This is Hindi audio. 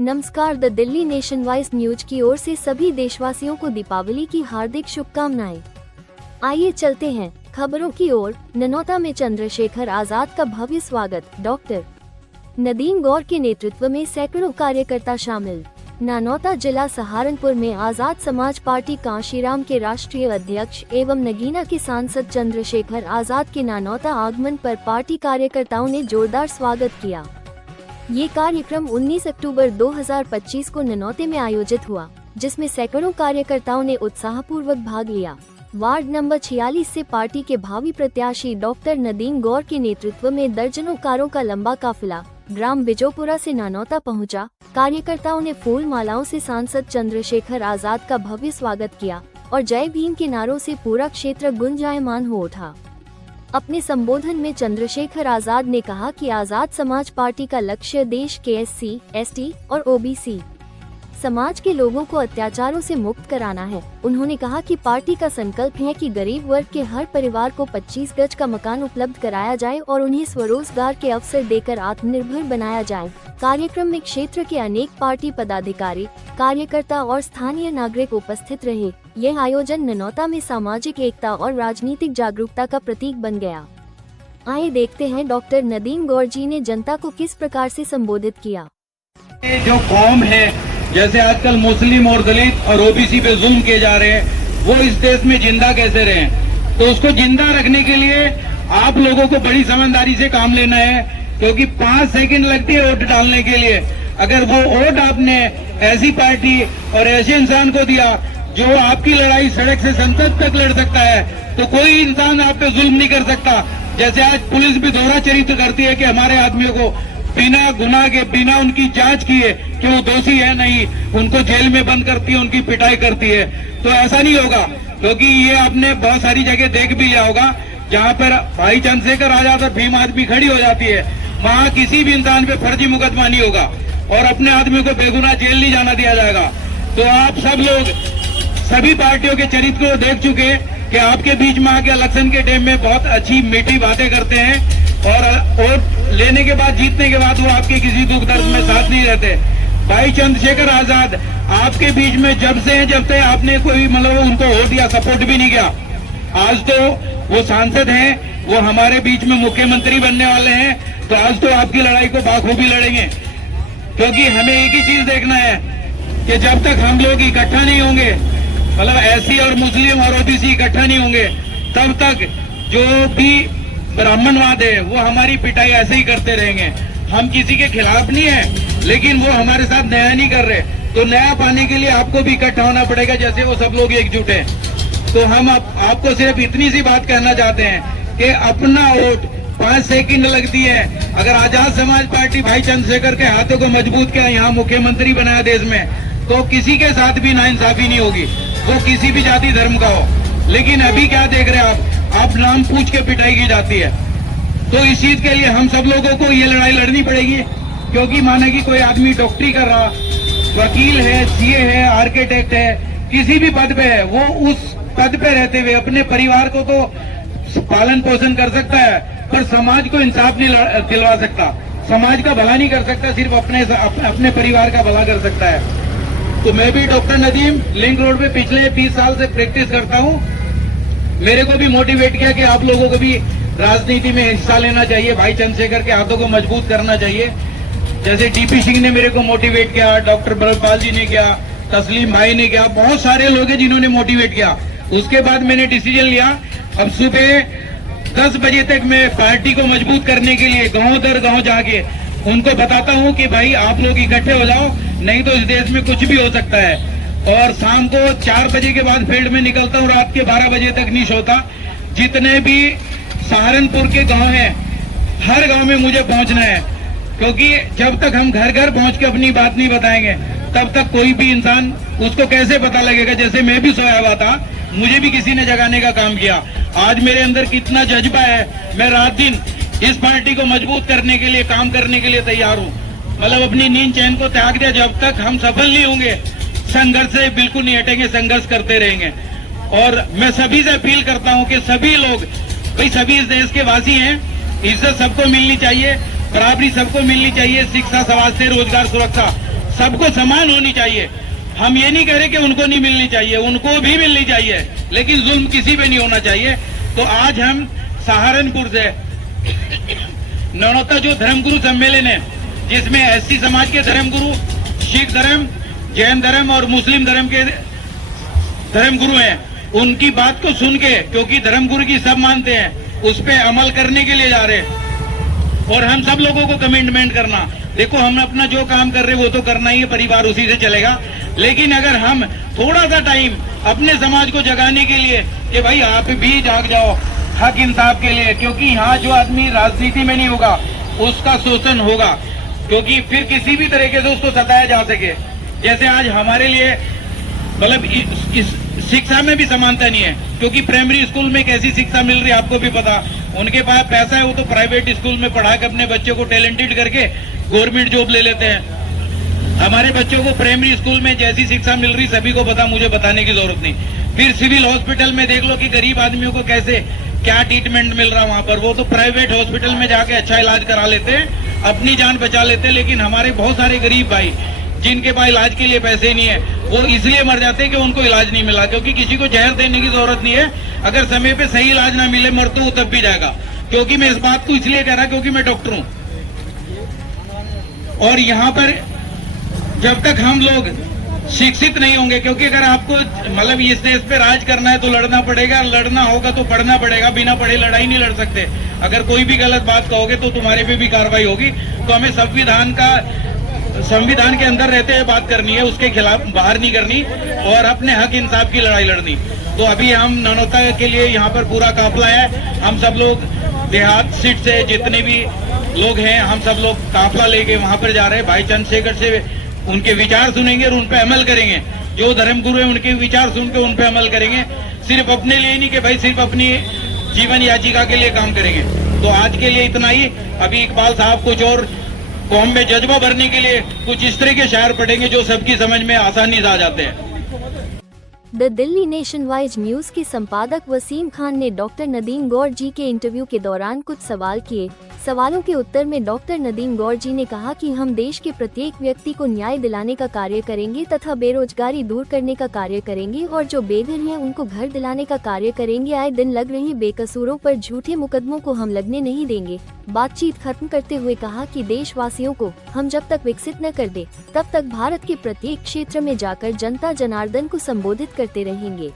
नमस्कार। The Delhi nation wise news की ओर से सभी देशवासियों को दीपावली की हार्दिक शुभकामनाएं। आइए चलते हैं खबरों की ओर। ननौता में चंद्रशेखर आजाद का भव्य स्वागत। डॉक्टर नदीम गौर के नेतृत्व में सैकड़ों कार्यकर्ता शामिल। नानौता जिला सहारनपुर में आजाद समाज पार्टी कांशीराम के राष्ट्रीय अध्यक्ष एवं नगीना के सांसद चंद्रशेखर आजाद के नानौता आगमन पर पार्टी कार्यकर्ताओं ने जोरदार स्वागत किया। ये कार्यक्रम 19 अक्टूबर 2025 को ननौते में आयोजित हुआ, जिसमें सैकड़ों कार्यकर्ताओं ने उत्साहपूर्वक भाग लिया। वार्ड नंबर 46 से पार्टी के भावी प्रत्याशी डॉक्टर नदीम गौर के नेतृत्व में दर्जनों कारों का लंबा काफिला ग्राम बिजोपुरा से नानौता पहुंचा। कार्यकर्ताओं ने फूल मालाओं से सांसद चंद्रशेखर आजाद का भव्य स्वागत किया और जय भीम के नारों से पूरा क्षेत्र गुंजायमान हो उठा। अपने संबोधन में चंद्रशेखर आजाद ने कहा कि आजाद समाज पार्टी का लक्ष्य देश के SC, ST और OBC समाज के लोगों को अत्याचारों से मुक्त कराना है। उन्होंने कहा कि पार्टी का संकल्प है कि गरीब वर्ग के हर परिवार को 25 गज का मकान उपलब्ध कराया जाए और उन्हें स्वरोजगार के अवसर देकर आत्मनिर्भर बनाया जाए। कार्यक्रम में क्षेत्र के अनेक पार्टी पदाधिकारी, कार्यकर्ता और स्थानीय नागरिक उपस्थित रहे। यह आयोजन ननौता में सामाजिक एकता और राजनीतिक जागरूकता का प्रतीक बन गया। आइए देखते हैं डॉक्टर नदीम गौर जी ने जनता को किस प्रकार से संबोधित किया। जो कौम है, जैसे आजकल मुस्लिम और दलित और OBC पे जुल्म किए जा रहे हैं, वो इस देश में जिंदा कैसे रहे? तो उसको जिंदा रखने के लिए आप लोगों को बड़ी समझदारी से काम लेना है, क्योंकि 5 सेकंड लगती है वोट डालने के लिए। अगर वो वोट आपने ऐसी पार्टी और ऐसे इंसान को दिया जो आपकी लड़ाई सड़क से संसद तक लड़ सकता है, तो कोई इंसान आप पे जुल्म नहीं कर सकता। जैसे आज पुलिस भी दोहरा चरित्र करती है कि हमारे आदमियों को बिना गुनाह के, बिना उनकी जांच किए कि वो दोषी है नहीं, उनको जेल में बंद करती है, उनकी पिटाई करती है। तो ऐसा नहीं होगा, क्योंकि ये आपने बहुत सारी जगह देख भी लिया होगा, जहां पर भाई चंद्रशेखर आजाद और भीम आदमी खड़ी हो जाती है, वहां किसी भी इंसान पे फर्जी मुकदमा नहीं होगा और अपने आदमी को बेगुनाह जेल नहीं जाना दिया जाएगा। तो आप सब लोग सभी पार्टियों के चरित्र को देख चुके कि आपके बीच में आके इलेक्शन के टाइम में बहुत अच्छी मीठी बातें करते हैं और वोट लेने के बाद, जीतने के बाद वो आपके किसी दुख दर्द में साथ नहीं रहते। भाई चंद्रशेखर आजाद आपके बीच में जब से आपने कोई मतलब उनको वोट या सपोर्ट भी नहीं किया। आज तो वो सांसद हैं, वो हमारे बीच में मुख्यमंत्री बनने वाले हैं, तो आज तो आपकी लड़ाई को बाखूबी लड़ेंगे। क्योंकि हमें एक ही चीज देखना है कि जब तक हम लोग इकट्ठा नहीं होंगे, मतलब SC और मुस्लिम और OBC इकट्ठा नहीं होंगे, तब तक जो भी ब्राह्मणवाद है वो हमारी पिटाई ऐसे ही करते रहेंगे। हम किसी के खिलाफ नहीं है, लेकिन वो हमारे साथ न्याय नहीं कर रहे। तो न्याय पाने के लिए आपको भी इकट्ठा होना पड़ेगा, जैसे वो सब लोग एकजुट हैं। तो हम आपको सिर्फ इतनी सी बात कहना चाहते हैं कि अपना वोट 5 सेकंड लगती है। अगर आजाद समाज पार्टी भाई चंद्रशेखर के हाथों को मजबूत किया, यहाँ मुख्यमंत्री बनाया देश में, तो किसी के साथ भी नाइंसाफी नहीं होगी, वो किसी भी जाति धर्म का हो। लेकिन अभी क्या देख रहे हैं आप नाम पूछ के पिटाई की जाती है। तो इस चीज के लिए हम सब लोगों को ये लड़ाई लड़नी पड़ेगी, क्योंकि माना कि कोई आदमी डॉक्टरी कर रहा, वकील है, CA है, आर्किटेक्ट है, किसी भी पद पे है, वो उस पद पे रहते हुए अपने परिवार को तो पालन पोषण कर सकता है, पर समाज को इंसाफ नहीं दिलवा सकता, समाज का भला नहीं कर सकता, सिर्फ अपने परिवार का भला कर सकता है। तो मैं भी डॉक्टर नदीम लिंक रोड पे पिछले 30 साल से प्रैक्टिस करता हूँ। मेरे को भी मोटिवेट किया कि आप लोगों को भी राजनीति में हिस्सा लेना चाहिए, भाई चंद्रशेखर के हाथों को मजबूत करना चाहिए। जैसे DP सिंह ने मेरे को मोटिवेट किया, डॉक्टर बलपाल जी ने किया, तस्लीम भाई ने किया, बहुत सारे लोग हैं जिन्होंने मोटिवेट किया। उसके बाद मैंने डिसीजन लिया, अब सुबह 10 बजे तक मैं पार्टी को मजबूत करने के लिए गांव दर गांव जाके उनको बताता हूं कि भाई आप लोग इकट्ठे हो जाओ, नहीं तो इस देश में कुछ भी हो सकता है। और शाम को 4 बजे के बाद फील्ड में निकलता हूँ, रात के 12 बजे तक नहीं सोता। जितने भी सहारनपुर के गांव हैं, हर गांव में मुझे पहुंचना है, क्योंकि जब तक हम घर घर पहुंच के अपनी बात नहीं बताएंगे, तब तक कोई भी इंसान, उसको कैसे पता लगेगा। जैसे मैं भी सोया हुआ था, मुझे भी किसी ने जगाने का काम किया। आज मेरे अंदर कितना जज्बा है, मैं रात दिन इस पार्टी को मजबूत करने के लिए, काम करने के लिए तैयार हूँ। मतलब अपनी नींद चैन को त्याग दिया। जब तक हम सफल नहीं होंगे, संघर्ष से बिल्कुल नहीं हटेंगे, संघर्ष करते रहेंगे। और मैं सभी से अपील करता हूं कि सभी लोग, भाई सभी इस देश के वासी हैं, इज्जत सबको मिलनी चाहिए, बराबरी सबको मिलनी चाहिए, शिक्षा, स्वास्थ्य, रोजगार, सुरक्षा, सबको समान होनी चाहिए। हम ये नहीं कह रहे कि उनको नहीं मिलनी चाहिए, उनको भी मिलनी चाहिए, लेकिन जुल्म किसी पे नहीं होना चाहिए। तो आज हम सहारनपुर से ननौता जो धर्मगुरु सम्मेलन है, जिसमें एससी समाज के धर्मगुरु, सिख धर्म, जैन धर्म और मुस्लिम धर्म के धर्मगुरु हैं, उनकी बात को सुन के, क्योंकि धर्मगुरु की सब मानते हैं, उस पे अमल करने के लिए जा रहे हैं। और हम सब लोगों को कमिटमेंट करना, देखो हम अपना जो काम कर रहे हैं वो तो करना ही है, परिवार उसी से चलेगा। लेकिन अगर हम थोड़ा सा टाइम अपने समाज को जगाने के लिए कि भाई आप भी जाग जाओ हक इंसाफ के लिए, क्योंकि यहाँ जो आदमी राजनीति में नहीं होगा उसका शोषण होगा, क्योंकि फिर किसी भी तरीके से उसको सताया जा सके। जैसे आज हमारे लिए मतलब इस शिक्षा में भी समानता नहीं है, क्योंकि प्राइमरी स्कूल में कैसी शिक्षा मिल रही है आपको भी पता, उनके पास पैसा है, वो तो प्राइवेट स्कूल में पढ़ा के अपने बच्चों को टैलेंटेड करके गवर्नमेंट जॉब ले लेते हैं। हमारे बच्चों को प्राइमरी स्कूल में जैसी शिक्षा मिल रही सभी को पता, मुझे बताने की जरूरत नहीं। फिर सिविल हॉस्पिटल में देख लो कि गरीब आदमियों को कैसे क्या ट्रीटमेंट मिल रहा वहां पर, वो तो प्राइवेट हॉस्पिटल में जाके अच्छा इलाज करा लेते हैं, अपनी जान बचा लेते हैं। लेकिन हमारे बहुत सारे गरीब भाई जिनके पास इलाज के लिए पैसे नहीं है, वो इसलिए मर जाते हैं कि उनको इलाज नहीं मिला, क्योंकि किसी को जहर देने की जरूरत नहीं है। अगर समय पे सही इलाज ना मिले मर तो वो तब भी जाएगा। क्योंकि मैं इस बात को इसलिए कह रहा क्योंकि मैं डॉक्टर हूं, और यहाँ पर जब तक हम लोग शिक्षित नहीं होंगे, क्योंकि अगर आपको मतलब इस देश पे राज करना है तो लड़ना पड़ेगा, लड़ना होगा तो पढ़ना पड़ेगा, बिना पढ़े लड़ाई नहीं लड़ सकते। अगर कोई भी गलत बात कहोगे तो तुम्हारे पे भी कार्रवाई होगी। तो हमें संविधान के अंदर रहते हुए बात करनी है, उसके खिलाफ बाहर नहीं करनी, और अपने हक इंसाफ की लड़ाई लड़नी। तो अभी हम ननौता के लिए यहाँ पर पूरा काफिला है, हम सब लोग देहात सीट से जितने भी लोग हैं हम सब लोग काफिला लेके वहां पर जा रहे हैं। भाई चंद्रशेखर से उनके विचार सुनेंगे और उन पे अमल करेंगे। जो धर्मगुरु है उनके विचार सुन के उन पे अमल करेंगे, सिर्फ अपने लिए नहीं कि भाई सिर्फ अपनी जीवन याचिका के लिए काम करेंगे। तो आज के लिए इतना ही। अभी इकबाल साहब कुछ और कौम में जज्बा भरने के लिए कुछ इस तरह के शायर पढ़ेंगे जो सबकी समझ में आसानी से आ जाते हैं। The Delhi nation wise news के संपादक वसीम खान ने डॉक्टर नदीम गौर जी के इंटरव्यू के दौरान कुछ सवाल किए। सवालों के उत्तर में डॉक्टर नदीम गौर जी ने कहा कि हम देश के प्रत्येक व्यक्ति को न्याय दिलाने का कार्य करेंगे तथा बेरोजगारी दूर करने का कार्य करेंगे, और जो बेघर हैं उनको घर दिलाने का कार्य करेंगे। आए दिन लग रहे बेकसूरों पर झूठे मुकदमों को हम लगने नहीं देंगे। बातचीत खत्म करते हुए कहा कि देशवासियों को हम जब तक विकसित न कर दे तब तक भारत के प्रत्येक क्षेत्र में जाकर जनता जनार्दन को संबोधित करते रहेंगे।